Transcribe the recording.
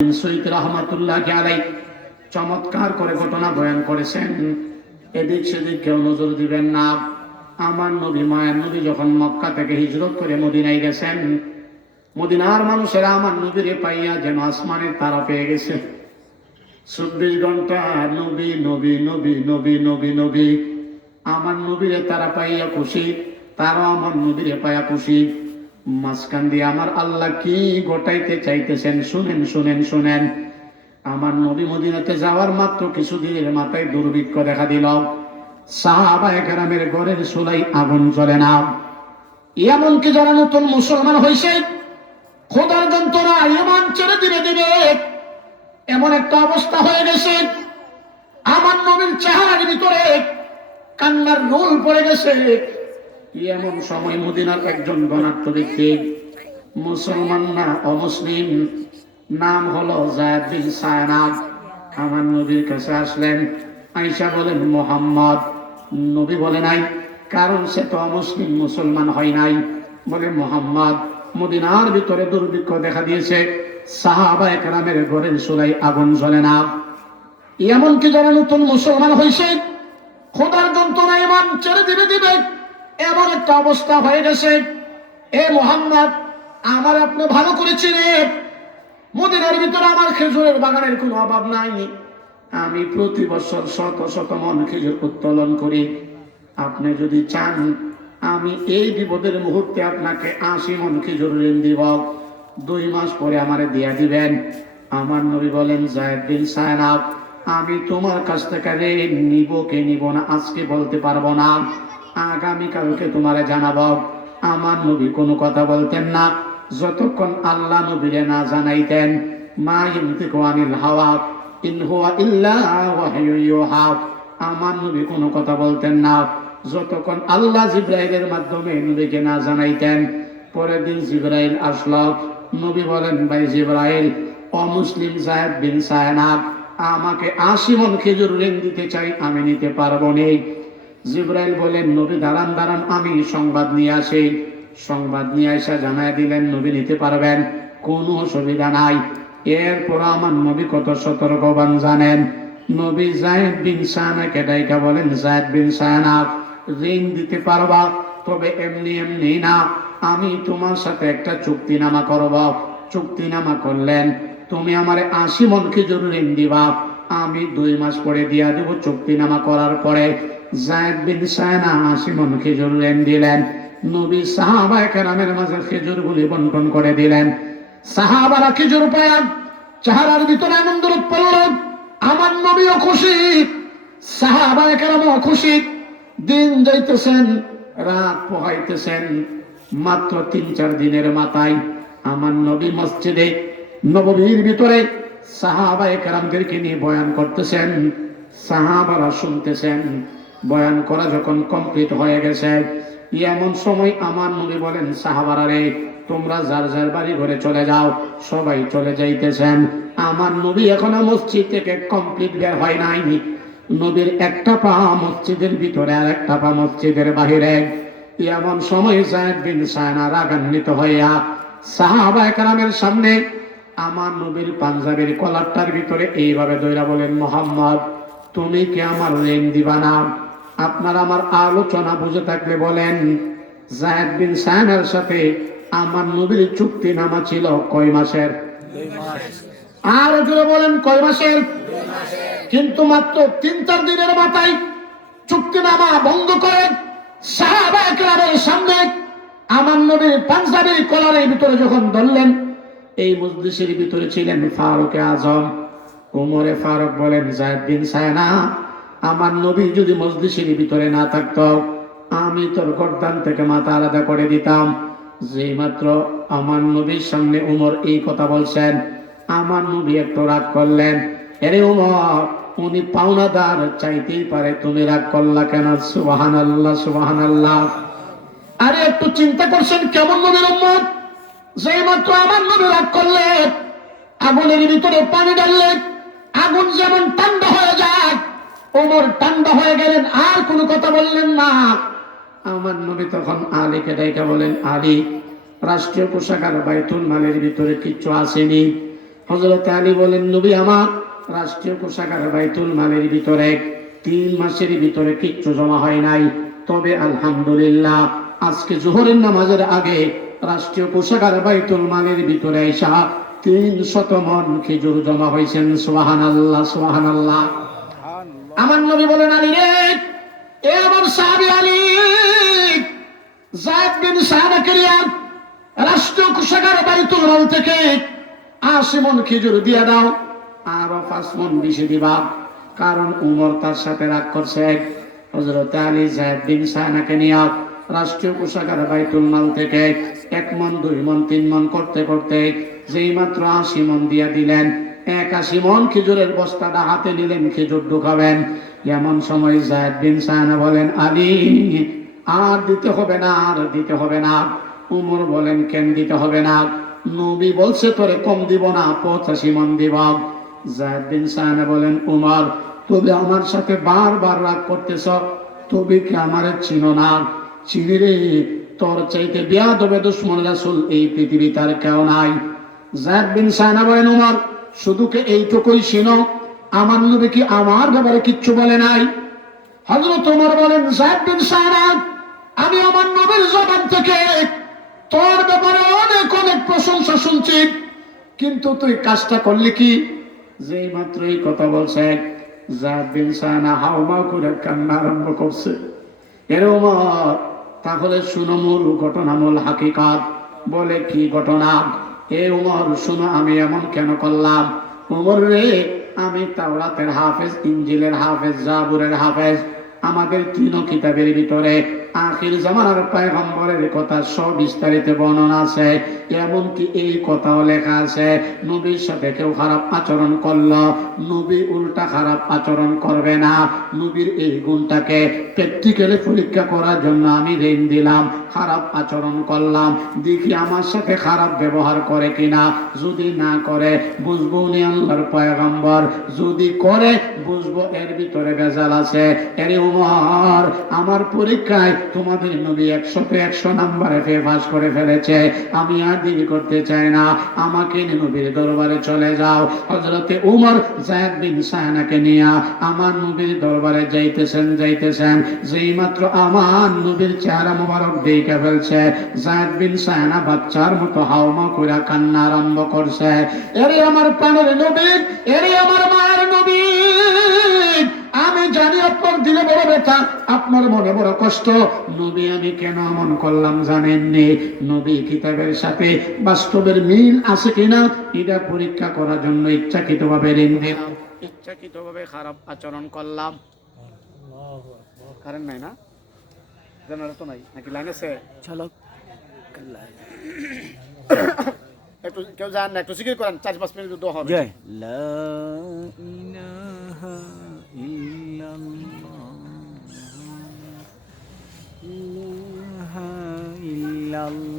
রহমাতুল্লাহি আলাইহি চমৎকার করে ঘটনা বয়ান করেছেন। এদিক সেদিক কেউ নজর দিবেন না। আমার নবী মায়ের নবী যখন মক্কা থেকে হিজরত করে মদিনায় গেছেন, মদিনার মানুষেরা আমার নবীরে পাইয়া যেন আসমানের তারা পেয়ে গেছে। 24 ঘন্টা নবী নবী নবী নবী নবী নবী। আমার নবীরে তারা পাইয়া খুশি, তারাও আমার নবীরে পাইয়া খুশি। মাঝখান দিয়ে আমার আল্লাহ কি গোটাইতে চাইতেছেন শুনেন শুনেন শুনেন। আমার নবী মদিনাতে যাওয়ার মাত্র কিছুদিনের মাথায় দুর্ভিক্ষ দেখা দিল। সাহাবায়ে কেরামের ঘরের চুলায় আগুন জ্বলে না। এমনকি যারা নতুন মুসলমান হয়েছে, খোদার যন্ত্রণা ঈমান ছেড়ে দিবে দিবে এমন একটা অবস্থা হয়ে গেছে। আমার নবীর চেহারার ভিতরে কান্নার রোল পড়ে গেছে। এমন সময় মদিনার একজন ধনাঢ্য ব্যক্তি, মুসলমান না অমুসলিম, নাম হলো যায়েদ বিন সায়না, আমার নবীর কাছে আসলেন। আয়েশা বলেন মুহাম্মদ। নবী বলে নাই, কারণ সে তো অমুসলিম, মুসলমান হয় নাই। বলে মুহাম্মদ, মদিনার ভিতরে দুর্ভিক্ষ দেখা দিয়েছে, সাহাবায়ে কেরামের ঘরের চুলায় আগুন জ্বলে না। এমনকি যারা নতুন মুসলমান হয়েছে, খোদার যন্ত্রণা ঈমান ছেড়ে দিবে দিবে এমন একটা অবস্থা হয়ে গেছে। এ মুহাম্মদ, আমার আপনি ভালো করেছিলেন, মদিনার ভিতরে আমার খেজুরের বাগানের কোনো অভাব নাই। আমি প্রতি বছর শত শত মন খেজুর উত্তোলন করি। আপনি যদি চান, আমি এই বিপদের মুহূর্তে আপনাকে 80 মন খেজুর ঋণ দিব। 2 মাস পরে আমারে দিয়া দিবেন। আমার নবী বলেন, যায়েদ বিন সায়না, আমি তোমার কাছ থেকে ঋণ নিব কি নিব না আজকে বলতে পারবো না, আগামীকালকে তোমারে জানাবো। আমার নবী কোনো কথা বলতেন না যতক্ষণ আল্লাহ নবীরে না জানাইতেন। মা ইয়ানতিকু আনিল হাওয়া ইন হুয়া ইল্লা ওয়াহয়ু ইউহা। আমার নবী কোনো কথা বলতেন না যতক্ষণ আল্লাহ জিবরাইলের মাধ্যমে নবীকে না জানাইতেন। পরের দিন জিবরাইল আসলো। নবী বলেন, ভাই জিবরাইল, অমুসলিম যায়েদ বিন সায়না আমাকে 80 মণ খেজুর ঋণ দিতে চাই, আমি নিতে পারবো না। জিবরাইল বলেন, নবী দাঁড়ান দাঁড়ান, আমি সংবাদ নিয়ে আসি। সংবাদ নিয়ে আসা জানায় দিলেন, নবী নিতে পারবেন, কোনো অসুবিধা নাই। এরপর আমার নবী কত সতর্কবান জানেন। নবী যায়েদ বিন সায়নাকে ডাইকা বলেন, যায়েদ বিন সায়না, ঋণ দিতে পারবা, তবে এমনি এমনি না, আমি তোমার সাথে একটা চুক্তিনামা করব। চুক্তিনামা করলেন, তুমি আমারে 80 মণ খেজুর ঋণ দিবা, আমি 2 মাস পরে দিয়া দেব। চুক্তিনামা করার পরে যায়েদ বিন সায়না 80 মণ খেজুর ঋণ দিলেন। নবী সাহাবায়ে কেরামের মাঝে খেজুরগুলি বন্টন করে দিলেন। সাহাবারা খেজুর পায়া চেহারার ভিতরে আনন্দ উৎপন্ন। আমার নবীও খুশি, সাহাবায়ে কেরামও খুশি। দিন যাইতেছেন, রাত পোহাইতেছেন। মাত্র 3-4 দিনের মাথায় আমার নবী মসজিদে নববীর ভিতরে সাহাবায়ে কেরামদেরকে নিয়ে বয়ান করতেছেন। সাহাবারা শুনতেছেন। বয়ান করা যখন কমপ্লিট হয়ে গেছে, এমন সময় আমার নবী বলেন, সাহাবারা রে, তোমরা যার যার বাড়ি ঘরে চলে যাও। সবাই চলে যাইতেছেন। আমার নবী এখনো মসজিদ থেকে কমপ্লিট বের হয় নাই। নবীর একটা পা মসজিদের ভিতরে আর একটা পা মসজিদের বাহিরে। এমন সময় যায়েদ বিন সায়না রাগান্বিত হইয়া সাহাবায়ে কেরামের সামনে আমার নবীর পাঞ্জাবির কলারটার ভিতরে এইভাবে দইরা বলেন, মুহাম্মদ, তুমি কি আমার ঋণ দিবা না? আপনার আমার আলোচনা বুঝে থাকলে বলেন, যায়েদ বিন সায়নার সাথে আমার নবীর চুক্তিনামা ছিল কয় মাসের? 2 মাস। আর জোরে বলেন, কয় মাসের? 2 মাসের। কিন্তু মাত্র 3-4 দিনের মাথায় চুক্তিনামা ভঙ্গ করে সাহাবায়ে কেরামের সামনে আমার নবীর পাঞ্জাবির কলারের ভিতরে যখন ধরলেন, এই মজলিসের ভিতরে ছিলেন ফারুকে আজম। ওমরে ফারুক বলেন, যায়েদ বিন সায়না, আমার নবী যদি মজলিসের ভিতরে না থাকতো, আমি তোর গর্দান থেকে মাথা আলাদা করে দিতাম। যেই মাত্র আমার নবীর সামনে ওমর এই কথা বলছেন, আমার নবী একটু রাগ করলেন। আরে ওমর, উনি পাওনাদার, চাইতেই পারে, তুমি রাগ করলা কেন? সুবহানাল্লাহ সুবহানাল্লাহ। আরে একটু চিন্তা করছেন কেমন নবীর উম্মত? যেই মাত্র আমার নবী রাগ করলেন, আগুনের ভিতরে পানি ঢাললেন, আগুন যেমন ঠান্ডা হয়ে যায়, ওমর ঠান্ডা হয়ে গেলেন, আর কোনো কথা বললেন না। আমার নবী তখন আলীকে ডাইকা বলেন, আলী, রাষ্ট্রীয় কোষাগার বাইতুল মালের ভিতরে কিচ্ছু আসেনি, হযরত আলী বলেন, নবী আমার রাষ্ট্রীয় কোষাগার বাইতুল মালের ভিতরে 3 মাসের ভিতরে কিচ্ছু জমা হয় নাই, তবে আলহামদুলিল্লাহ আজকে জোহরের নামাজের আগে রাষ্ট্রীয় কোষাগার বাইতুল মালের ভিতরে এসা 300 মণ খেজুর জমা হয়েছেন। সুবহানাল্লাহ, সুবহানাল্লাহ। আমার নবী বলেন, আলী রে, এ আমার সাহাবী আলী, যায়েদ বিন সাহাবাকে রাষ্ট্রীয় কোষাগার বাইতুল মাল থেকে 80 মণ খেজুর দিয়ে দাও, আরো 5 মণ বেশি দিবা, কারণ উমর তার সাথে রাগ করছে। হযরত আলী যায়েদ বিন সাহাবাকে নিয়ে রাষ্ট্রীয় কোষাগার বাইতুল মাল থেকে 1 মণ 2 মণ 3 মণ করতে করতে যেই মাত্র 80 মণ দিয়া দিলেন, 81 মণ খেজুরের বস্তাটা হাতে নিলেন, খেজুর ঢুকাবেন। এমন সময় যায়েদ বিন সাহাবা বলেন, আলী আর দিতে হবে না, আর দিতে হবে না। উমর বলেন, কেন দিতে হবে না? নবী বলছে তোরে কম দিব না, 85 মণ দিব। যায়েদ বিন সাহাবা বলেন, উমর তুমি আমার সাথে বারবার রাগ করতেছ, তুমি কি আমারে চিনো না? চিনি রে, তোর চাইতে বেয়াদবে দুশমন রাসূল এই পৃথিবীতে আর কেউ নাই। যায়েদ বিন সাহাবা বলেন, উমর শুধু কি এইটুকুই চিনো? আমার নবী কি আমার ব্যাপারে কিচ্ছু বলে নাই? হযরত ওমর বলেন, যায়েদ বিন সাহাবা, আমি আমার নবীর জবান থেকে তোর ব্যাপারে অনেক অনেক প্রশংসা শুনছি, কিন্তু তুই কাজটা করলি কি? যেই মাত্র এই কথা বলছে, যায়েদ বিন সাহাবা হাউমাউ করে কান্না আরম্ভ করছে। এর ওমর, তাহলে শুনো মূল ঘটনা, মূল হাকিকাত। বলে, কি ঘটনা? এ উমর শুনো, আমি এমন কেন করলাম? উমর রে, আমি তাওরাতের হাফেজ, ইনজিলের হাফেজ, জাবুরের হাফেজ। আমাদের 3 কিতাবের ভিতরে আখির জামানার পয়গম্বরের কথা সব বিস্তারিত বর্ণনা আছে। এমনকি এই কথাও লেখা আছে, নবীর সাথে কেউ খারাপ আচরণ করলো, নবী উল্টা খারাপ আচরণ করবে না। নবীর এই গুণটাকে প্র্যাকটিক্যালি পরীক্ষা করার জন্য আমি ঋণ দিলাম, খারাপ আচরণ করলাম, দেখি আমার সাথে খারাপ ব্যবহার করে কিনা। যদি না করে বুঝবো উনি আল্লাহর পয়গম্বর, যদি করে বুঝবো এর ভিতরে ভেজাল আছে। এর উমর, আমার পরীক্ষায় তোমাদের নবী 100-তে 100 নাম্বারে পাস করে ফেলেছে, আমি আর দেরি করতে চাই না, আমাকে নবীর দরবারে চলে যাও। হযরতে উমর যায়েদ বিন সাহানাকে নিয়ে আমার নবীর দরবারে যাইতেছেন। যেই মাত্র আমার নবীর চেহারা মোবারক দেখে ফেলছে, যায়েদ বিন সাহানা বাচ্চার মতো হাওমা কইরা কান্না আরম্ভ করছে। এরে আমার প্রাণের নবী, এরে আমার মায়ের নবী, আমি জানি আপনার দিলে বড় ব্যথা, আপনার মনে বড় কষ্ট। নবী, আমি কেন এমন করলাম জানেননি? নবী কিতাবের সাথে বাস্তবের মিল আছে কিনা এটা পরীক্ষা করার জন্য ইচ্ছাকৃতভাবে ঋণ দিলাম, ইচ্ছাকৃতভাবে খারাপ আচরণ করলাম। কারেন্ট নাই না? জেনারেটর নাই নাকি? লাইন আছে? চলো একটু কেউ জান না, একটু জিকির করেন, 4-5 মিনিট দোয়া হবে। লা ইলাহা ইল্লাল্লাহ, ইলাহা ইল্লাল্লাহ।